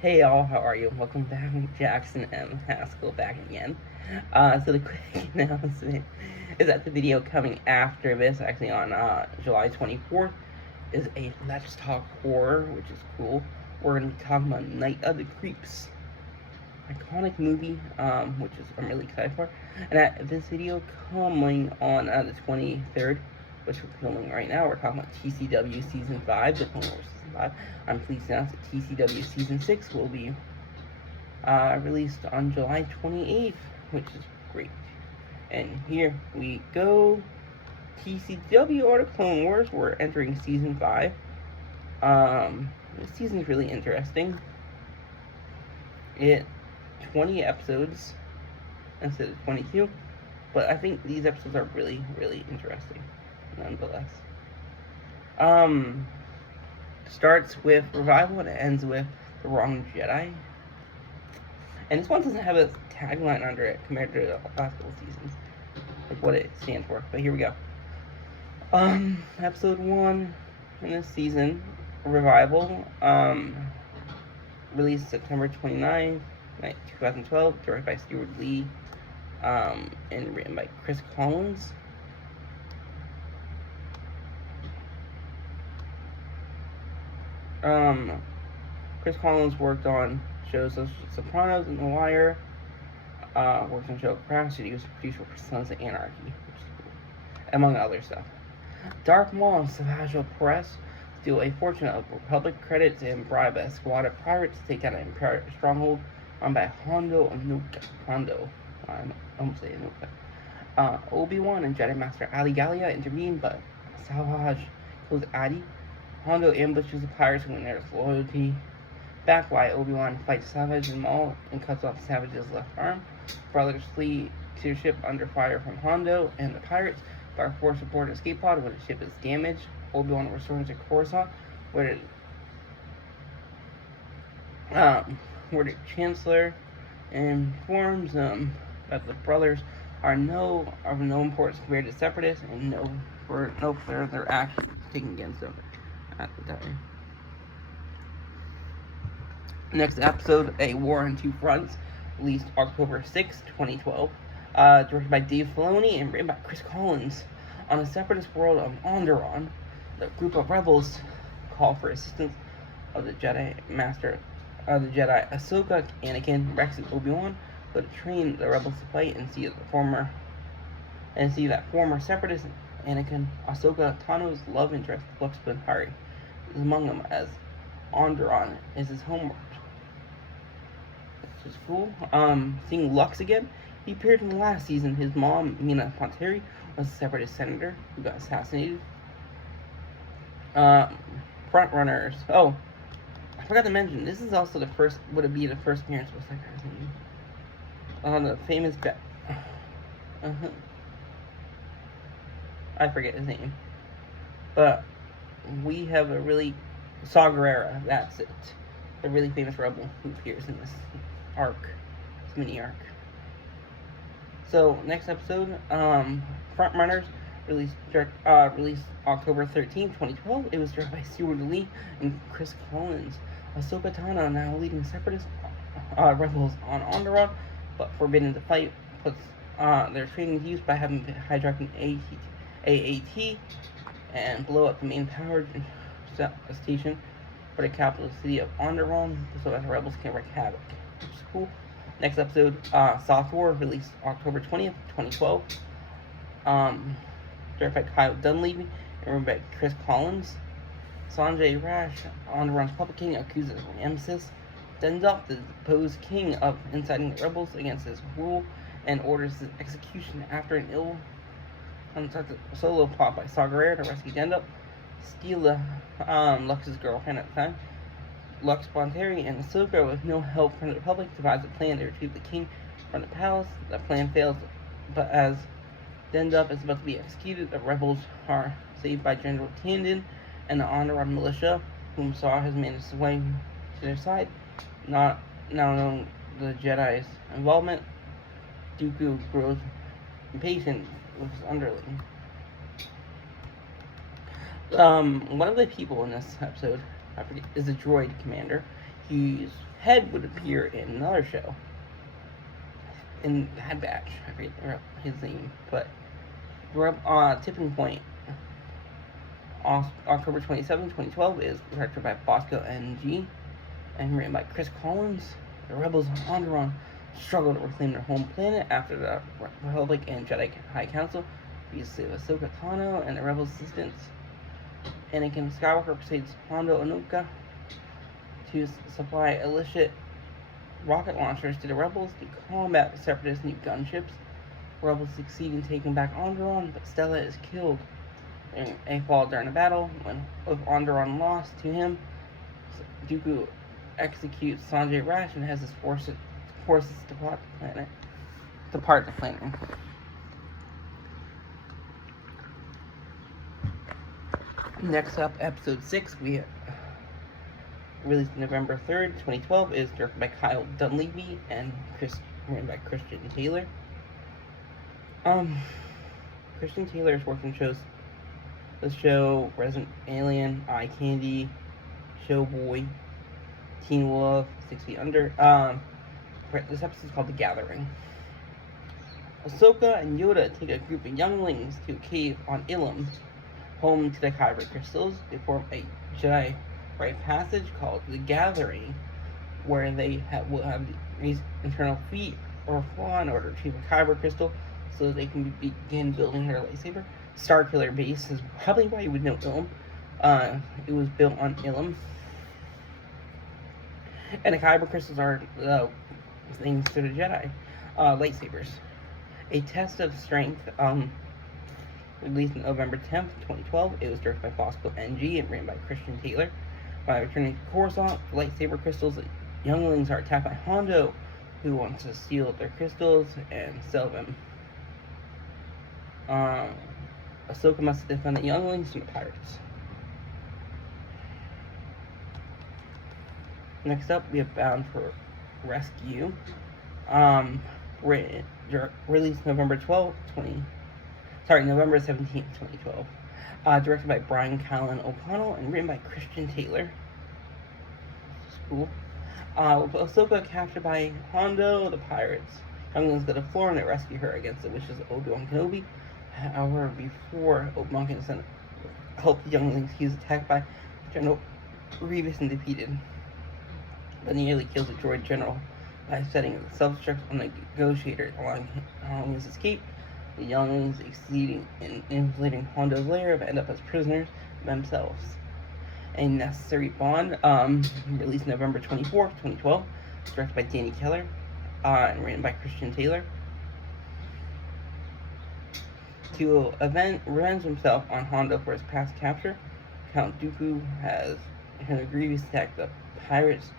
Hey y'all, how are you? Welcome back, Jackson M. Haskell back again. So the quick announcement is that the video coming after this, actually on July 24th, is a Let's Talk Horror, which is cool. We're going to be talking about Night of the Creeps, iconic movie, which is I'm really excited for. And this video coming on the 23rd, which we're filming right now. We're talking about TCW Season 5, the Clone Wars Season 5. I'm pleased to announce that TCW Season 6 will be released on July 28th, which is great. And here we go. TCW or the Clone Wars, we're entering Season 5. This season is really interesting. It 20 episodes instead of 22, but I think these episodes are really, really interesting, nonetheless. Starts with Revival and ends with The Wrong Jedi. And this one doesn't have a tagline under it compared to the last couple seasons, like what it stands for. But here we go. Episode 1 in this season, Revival, released September 29th, 2012, directed by Stuart Lee, and written by Chris Collins. Chris Collins worked on shows such as Sopranos and The Wire. Worked on show Crash. He was a producer for Sons of Anarchy, which is cool, among other stuff. Dark Maul and Savage Press steal a fortune of Republic credits and bribe a squad of pirates to take out an Imperial stronghold run by Hondo Anoka. I almost say Anoka. Obi-Wan and Jedi Master Ali Galia intervene, but Savage kills Adi. Hondo ambushes the pirates who win their loyalty. Back while Obi-Wan fights Savage and Maul and cuts off Savage's left arm. Brothers flee to a ship under fire from Hondo and the pirates, but are forced aboard an escape pod when the ship is damaged. Obi-Wan returns to Coruscant, where the Chancellor informs that the brothers are of no importance compared to Separatists, and no further action taken against them at the time. Next episode, A War on Two Fronts, released October 6, 2012. Directed by Dave Filoni and written by Chris Collins. On a separatist world of Onderon, the group of rebels call for assistance of the Jedi Ahsoka, Anakin, Rex, and Obi-Wan, but train the rebels to fight and see that former separatist Anakin, Ahsoka Tano's love interest, Lux Benhari, is among them, as Onderon is his homeworld. Which is cool. Seeing Lux again, he appeared in the last season. His mom, Mina Fonteri, was a separatist senator who got assassinated. Front runners. Oh, I forgot to mention, this is also the first appearance of Senator's name. The famous I forget his name. But we have a really Saw Gerrera, that's it. A really famous rebel who appears in this mini arc. So next episode, Front Runners, released October 13, 2012. It was directed by Stuart Lee and Chris Collins. Ahsoka Tano, now leading separatist rebels on Onderon, but forbidden to fight, puts their training to use by having hijacked an AAT and blow up the main power station for the capital city of Onderon, so that the rebels can wreak havoc, which is cool. Next episode, Saw 4, released October 20th, 2012. Directed by Kyle Dunleavy and written by Chris Collins. Sanjay Rash, Onderon's puppet king, accuses Ramses Dendop, the deposed king, of inciting the rebels against his rule and orders his execution after an ill-conceived solo plot by Saw Gerrera to rescue Dendop, steal Lux's girlfriend at the time. Lux Bonteri and Ahsoka, with no help from the Republic, devise a plan to retrieve the king from the palace. The plan fails, but as Dendop is about to be executed, the rebels are saved by General Tandon and the Onderon militia, whom Saw has managed to sway to their side. Not now knowing the Jedi's involvement, Dooku grows impatient with his underling. One of the people in this episode, I forget, is a droid commander. He's Head would appear in another show. In Bad Batch, I forget his name, but Tipping Point, October 27, 2012, is directed by Bosco NG and written by Chris Collins. The rebels on Onderon struggle to reclaim their home planet after the Republic and Jedi High Council save Ahsoka Tano and the rebels' assistance. Anakin Skywalker persuades Hondo Onoka to supply illicit rocket launchers to the rebels to combat the Separatists' new gunships. Rebels succeed in taking back Onderon, but Stella is killed in a fall during a battle. When Onderon lost to him, Dooku executes Sanjay Rash and has his forces depart the planet. Next up, Episode 6, we released November 3rd, 2012, is directed by Kyle Dunleavy and written by Christian Taylor. Christian Taylor's work in shows The Show, Resident Alien, Eye Candy, Showboy, Teen Wolf, 6 Feet Under. This episode is called The Gathering. Ahsoka and Yoda take a group of younglings to a cave on Ilum, home to the Kyber crystals. They form a Jedi rite passage called The Gathering, where they will have these internal feat or flaw in order to retrieve a Kyber crystal so they can begin building their lightsaber. Starkiller Base is probably why you would know Ilum. It was built on Ilum. And the Kyber crystals are things to the Jedi. Lightsabers. A Test of Strength, released November 10th, 2012. It was directed by Bosco NG and written by Christian Taylor. By returning to Coruscant, lightsaber crystals, the younglings are attacked by Hondo, who wants to steal their crystals and sell them. Ahsoka must defend the younglings from the pirates. Next up, we have Bound for Rescue. Released November 17th, 2012. Directed by Brian Callen O'Connell and written by Christian Taylor. Cool. Ahsoka captured by Hondo, the pirates. Younglings go to Florida to rescue her against the wishes of Obi-Wan Kenobi. However, before Obi-Wan can help the younglings, he is attacked by General Grievous and defeated, but nearly kills the droid general by setting a self-destruct on the negotiator allowing his escape. The younglings succeeding in infiltrating Hondo's lair but end up as prisoners themselves. A Necessary Bond, released November 24th, 2012, directed by Danny Keller, and written by Christian Taylor. To revenge himself on Hondo for his past capture, Count Dooku has Grievous attack the pirates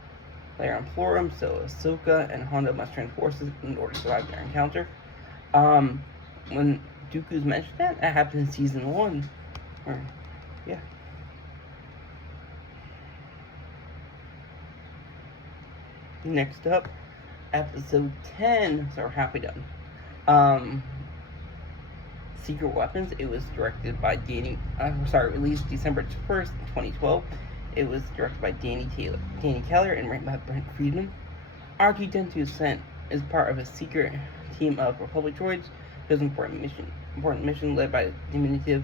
lair on Florum, so Ahsoka and Hondo must join forces in order to survive their encounter. When Dooku's mentioned that happened in Season 1. Yeah. Next up, Episode 10, so we're halfway done. Secret Weapons, it was directed by released December 1st, 2012. It was directed by Danny Keller, and written by Brent Friedman. RQ-10 is part of a secret team of Republic droids. His important mission led by diminutive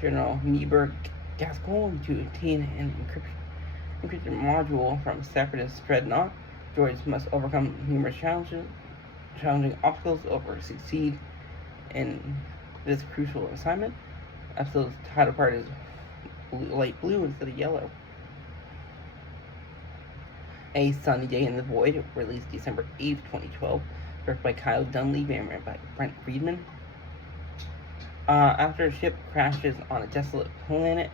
General Meeber Gascon to obtain an encrypted module from Separatist Dreadnought. Droids must overcome numerous challenging obstacles to succeed in this crucial assignment. Episode's title part is light blue instead of yellow. A Sunny Day in the Void, released December 8th, 2012, directed by Kyle Dunleavy and written by Brent Friedman. After a ship crashes on a desolate planet,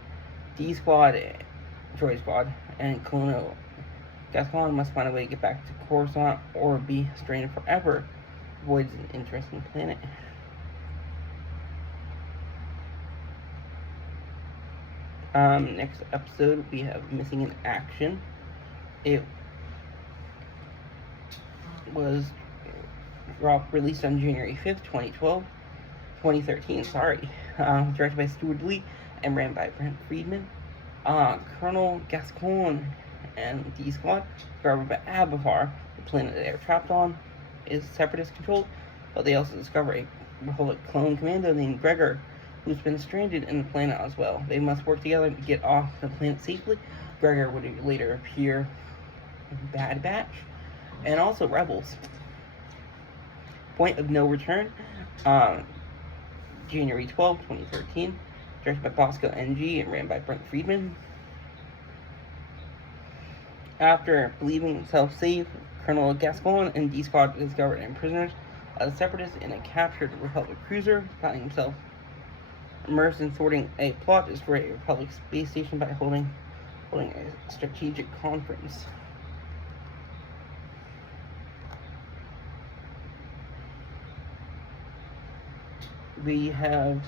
Droid Squad, and Colonel Gascon must find a way to get back to Coruscant or be stranded forever. Void's an interesting planet. Next episode, we have Missing in Action. It was released on January 5th, 2013, directed by Stuart Lee and ran by Brent Friedman. Colonel Gascon and D Squad, discovered by Abathar, the planet they are trapped on, is separatist controlled, but they also discover a Republic clone commando named Gregor, who's been stranded in the planet as well. They must work together to get off the planet safely. Gregor would later appear in Bad Batch, and also Rebels. Point of No Return, January 12, 2013, directed by Bosco NG and ran by Brent Friedman. After believing himself safe, Colonel Gascon and D Squad discovered and prisoners as separatists in a captured Republic cruiser, finding himself immersed in thwarting a plot to destroy a Republic space station by holding a strategic conference. We have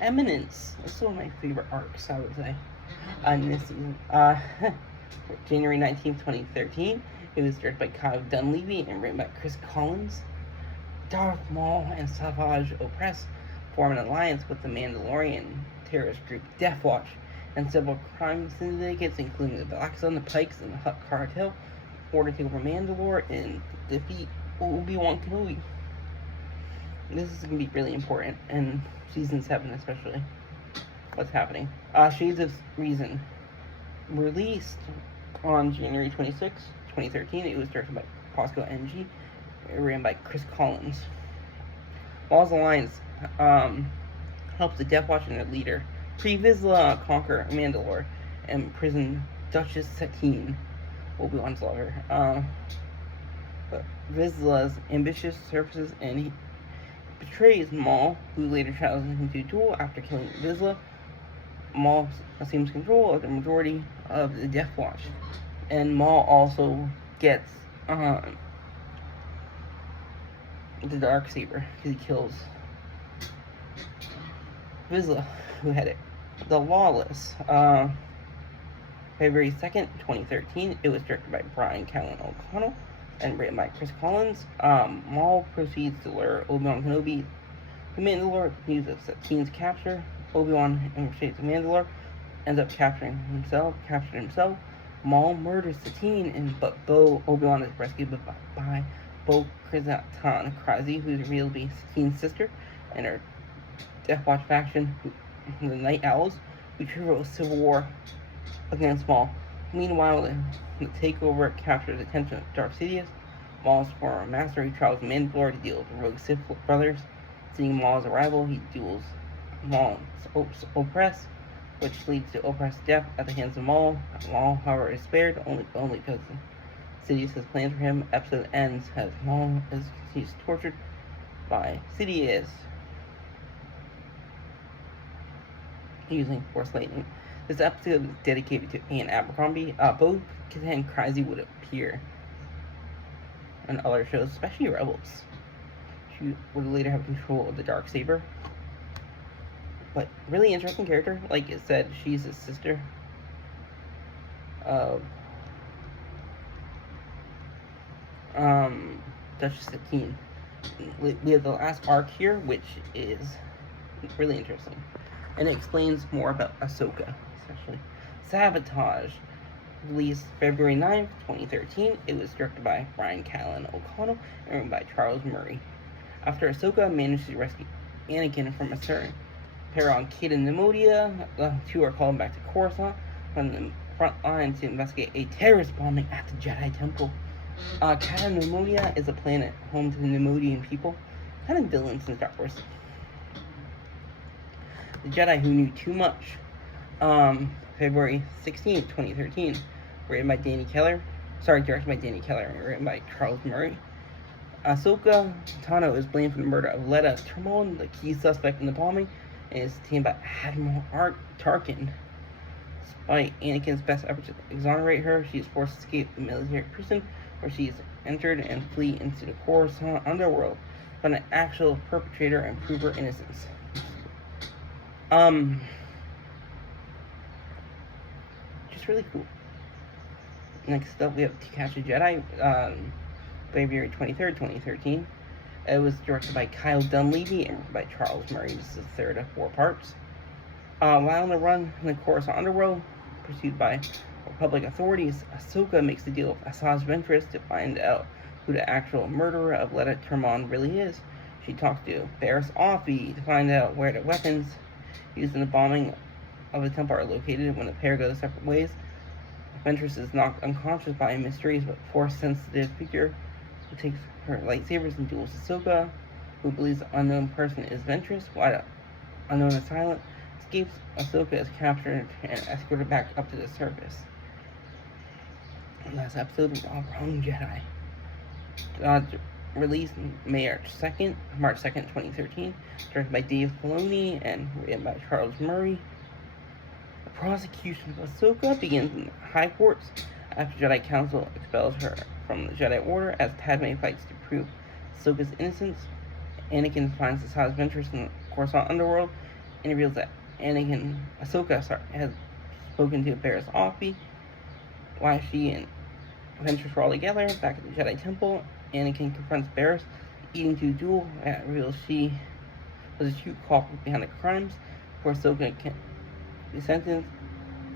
Eminence. That's one of my favorite arcs, I would say, in this season. January 19th, 2013. It was directed by Kyle Dunleavy and written by Chris Collins. Darth Maul and Savage Opress form an alliance with the Mandalorian terrorist group Death Watch and several crime syndicates, including the Black Sun, the Pikes, and the Hutt Cartel, order to take over Mandalore and defeat Obi-Wan Kenobi. This is going to be really important in Season 7 especially. What's happening. Shades of Reason. Released on January 26, 2013. It was directed by Bosco NG. Written by Chris Collins. Maul's alliance helps the Death Watch and their leader, Pre Vizsla, conquer Mandalore and imprison Duchess Satine, Obi-Wan's lover. But Vizsla's ambitious surfaces and he betrays Maul, who later challenges him to duel after killing Vizsla. Maul assumes control of the majority of the Death Watch, and Maul also gets the Darksaber because he kills Vizsla, who had it. The Lawless. February 2nd, 2013. It was directed by Brian Callen O'Connell and written by Chris Collins. Maul proceeds to lure Obi-Wan Kenobi to Mandalore with news of Satine's capture. Obi-Wan infiltrates Mandalore, ends up captured himself. Maul murders Satine, but Obi-Wan is rescued by Bo Katan Kryze, who is revealed to be Satine's sister, and her Death Watch faction, the Night Owls, who trigger a civil war against Maul. Meanwhile, the takeover captures the attention of Darth Sidious, Maul's former master, who travels to Mandalore to deal with the rogue Sith brothers. Seeing Maul's arrival, he duels Maul's Opress, which leads to Opress' death at the hands of Maul. Maul, however, is spared only because Sidious has plans for him. Episode ends as Maul is tortured by Sidious using Force Lightning. This episode is dedicated to Anne Abercrombie. Both Katan and Kryze would appear on other shows, especially Rebels. She would later have control of the Darksaber. But really interesting character. Like it said, she's a sister of Duchess Satine. We have the last arc here, which is really interesting, and it explains more about Ahsoka, especially. Sabotage, released February 9th, 2013. It was directed by Brian Callen O'Connell and written by Charles Murray. After Ahsoka managed to rescue Anakin from a certain peril on Kid and Nemodia, the two are called back to Coruscant from the front line to investigate a terrorist bombing at the Jedi Temple. Kid and Nemodia is a planet home to the Nemodian people, kind of villains in Star Wars. The Jedi Who Knew Too Much. February 16th, 2013. Directed by Danny Keller, and written by Charles Murray. Ahsoka Tano is blamed for the murder of Letta Termon, the key suspect in the bombing, and is detained by Admiral Tarkin. Despite Anakin's best efforts to exonerate her, she is forced to escape the military prison, where she is entered and flee into the Coruscant underworld, find an actual perpetrator and prove her innocence. Just really cool. Next up, we have To Catch a Jedi, February 23rd, 2013. It was directed by Kyle Dunleavy and written by Charles Murray. This is the third of 4 parts. While on the run in the Coruscant underworld, pursued by Republic authorities, Ahsoka makes a deal with Asajj Ventress to find out who the actual murderer of Letta Termon really is. She talks to Barriss Offee to find out where the weapons used in the bombing of the temple are located. When the pair go separate ways, Ventress is knocked unconscious by a mysterious but force-sensitive figure who takes her lightsabers and duels Ahsoka, who believes the unknown person is Ventress, while the unknown assailant escapes. Ahsoka is captured and escorted back up to the surface. Last episode of All Wrong Jedi. Released March 2nd, 2013, directed by Dave Filoni and written by Charles Murray. The prosecution of Ahsoka begins in the High Courts after Jedi Council expels her from the Jedi Order as Padme fights to prove Ahsoka's innocence. Anakin finds Asajj Ventress in the Coruscant underworld and reveals that Ahsoka has spoken to Barriss Offee. While she and Ventress were all together back at the Jedi Temple, Anakin confronts Barriss, eating to duel, and reveals she was a true culprit behind the crimes. Before Ahsoka can be sentenced,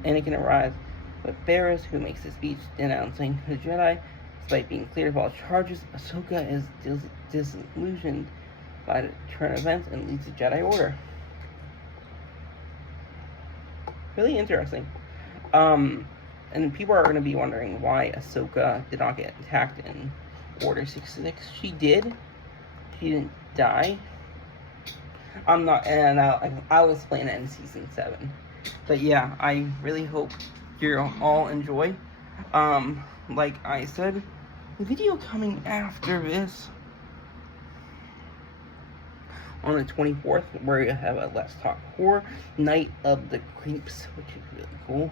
Anakin arrives with Barriss, who makes a speech denouncing the Jedi. Despite being cleared of all charges, Ahsoka is disillusioned by the turn of events and leads the Jedi Order. Really interesting. And people are going to be wondering why Ahsoka did not get attacked in Order 66. She did. She didn't die. I'll explain it in Season 7. But yeah, I really hope you all enjoy. Like I said, the video coming after this on the 24th, where you have a Let's Talk Horror Night of the Creeps, which is really cool.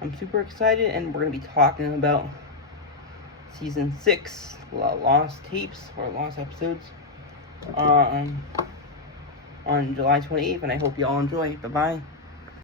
I'm super excited, and we're going to be talking about Season 6, Lost Tapes, or Lost Episodes, on July 28th, and I hope you all enjoy. Bye-bye.